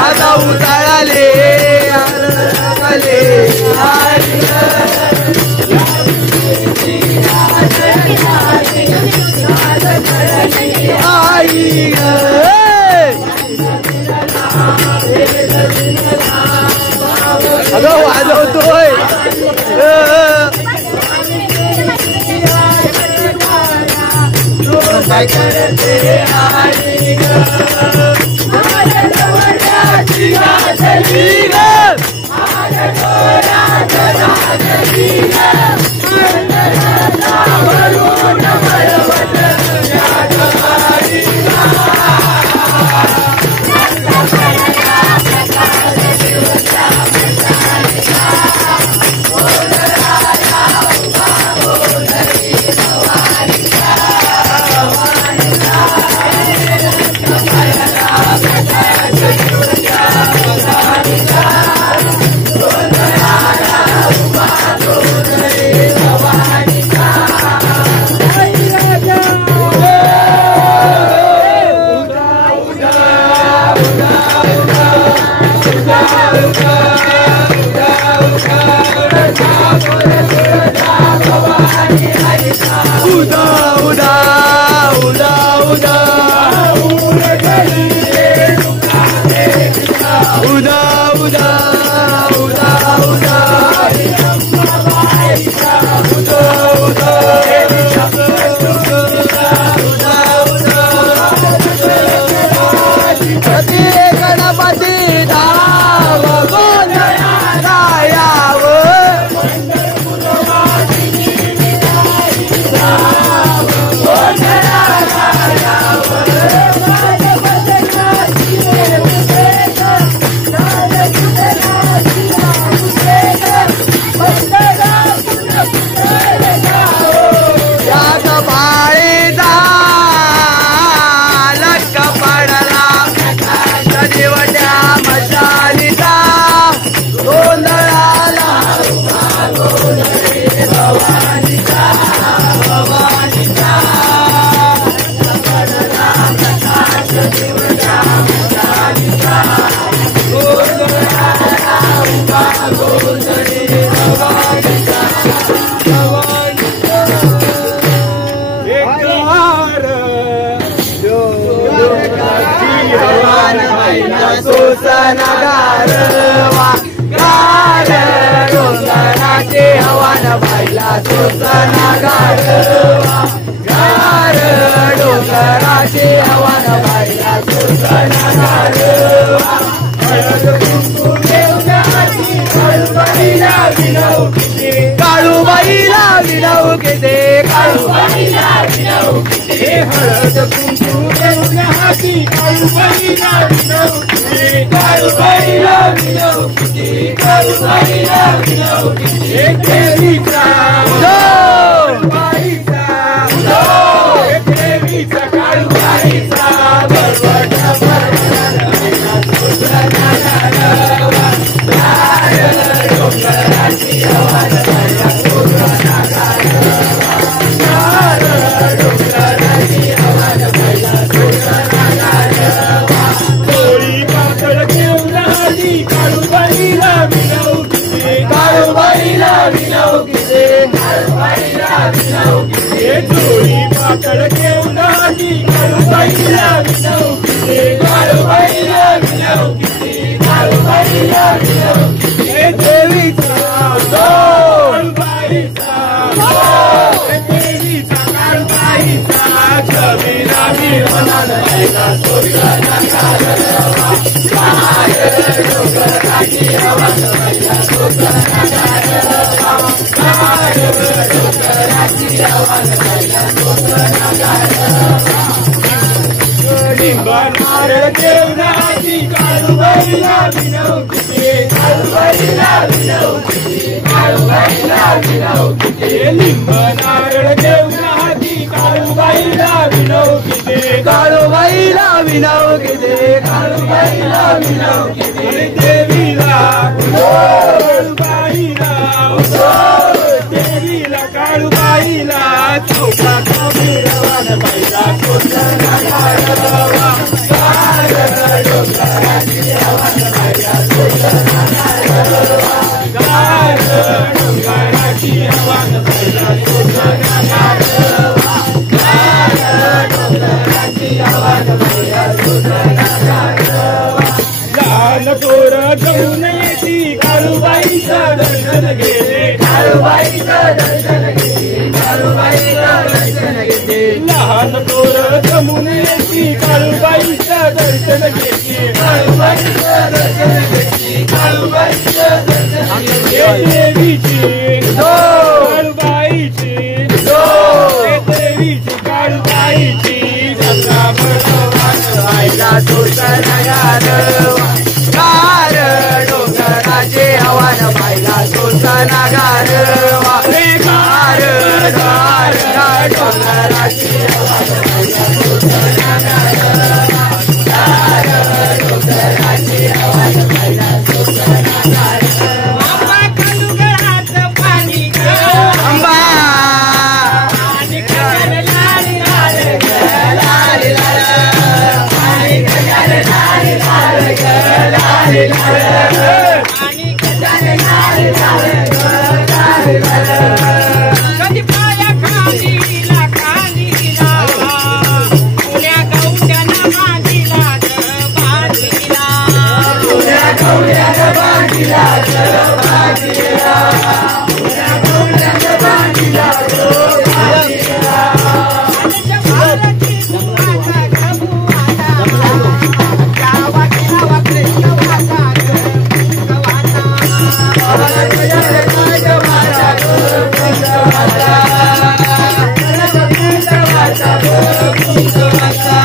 आता उताळाले आई अगं वाजवतोय काय करते आई काळूबाईला विनव किती काळूबाईला विनव किती हळद कुंकू घेऊन हाती काळूबाईला विनव किती काळूबाईला विनव किती काळूबाईला विनव किती देवीचा काळूबाईचा देवीचा काळूबाईचा बरबटा काळूबाईला विनव किती काळूबाईला विनव किती देवीला काळूबाईला देवीला काळूबाईला चौका कमी रवान बाईला लहान पोर जमून येती काळूबाईचं दर्शन घेते काळूबाईचं दर्शन घेते काळूबाईचं दर्शन घेते लहान पोर जमून येती काळूबाईचं दर्शन घेते काळूबाईचं दर्शन घेते काळूबाईचं दर्शन घेते देवीची काळूबाईची देवीची काळूबाईची जत्रा भरवायला तोरण गार डोंगराचे आव्हान पाहिला तोचा नागार वारे गार गार डोंगराचे आव्हान पाहिला तोचा नागार गार डोंगराचे आव्हान पाहिला तोचा नागार आंबा काळुगळाचं पाणी आंबा आणि कजर लाली लाल लाली लाल आणि कजर लाली लाल लाली लाल आणि कजर लाली लाल लाली लाल कधी पाया खालीला खालीला पुण्या गवट्यानं बांधिला बांधिला पुण्या गवट्यानं बांधिला बांधिला पुण्या गवट्यानं बांधिला बांधिला भारती सुवाचा गबुवाचा जावा केला कृष्ण वाचा गवाचा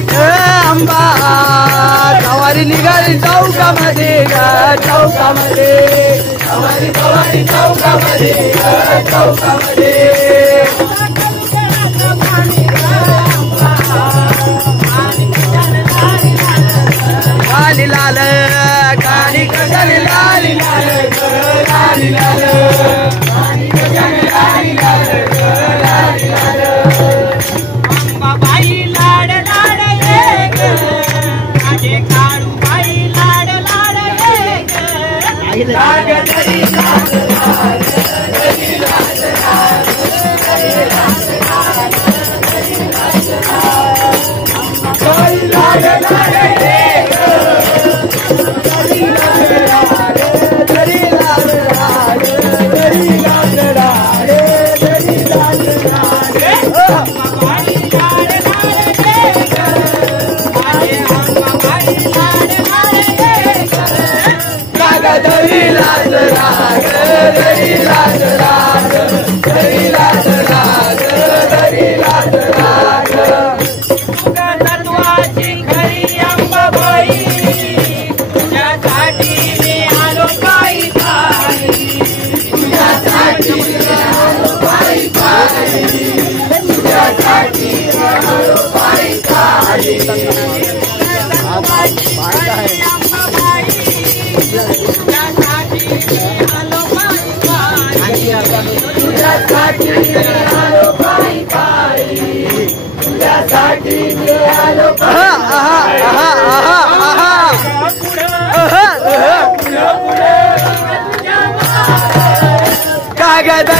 आंबा सवारी निघाली चौकामध्ये चौकामध्ये सवारी सवारी चौकामध्ये चौकामध्ये लाली लाल काळी कजल लाली लाल लाली लाल काळी कजल लाली लाल लाली लाल अंबाबाई लाड लाड एक माझे काळूबाई लाड लाड एक लाड लाड लाड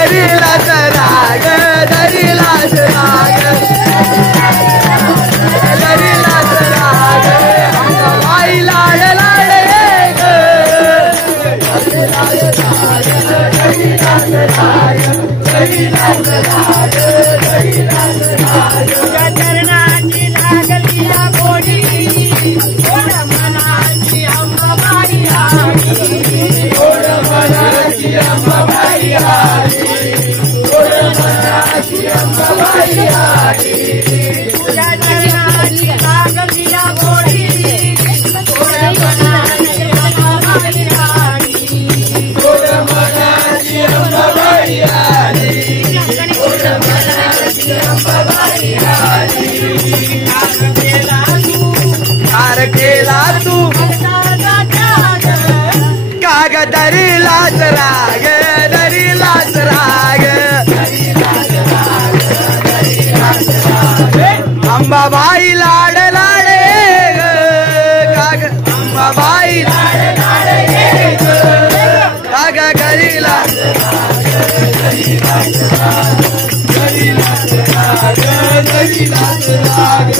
धरिलाच राग धरिलाच राग धरिलाच राग अंबाबाई लाड लाड ग धरिलाच राग धरिलाच राग धरिलाच राग धरिलाच राग चरणाची लागली गोडी गोड मनाची अंबाबाई आली गोड मनाची अंबाबाई आली गोड मनाची अंबाबाई आली तुझ्या चरणाची लागली गोडी गोड मनाची अंबाबाई आली गोड मनाची अंबाबाई आली गोड मनाची अंबाबाई आली कार केला तू काग धरिलाच राग धरिलाच राग अंबाबाई लाड लाडे ग काग अंबाबाई लाड लाडे ग काग धरिलाच राग धरिलाच राग धरिलाच राग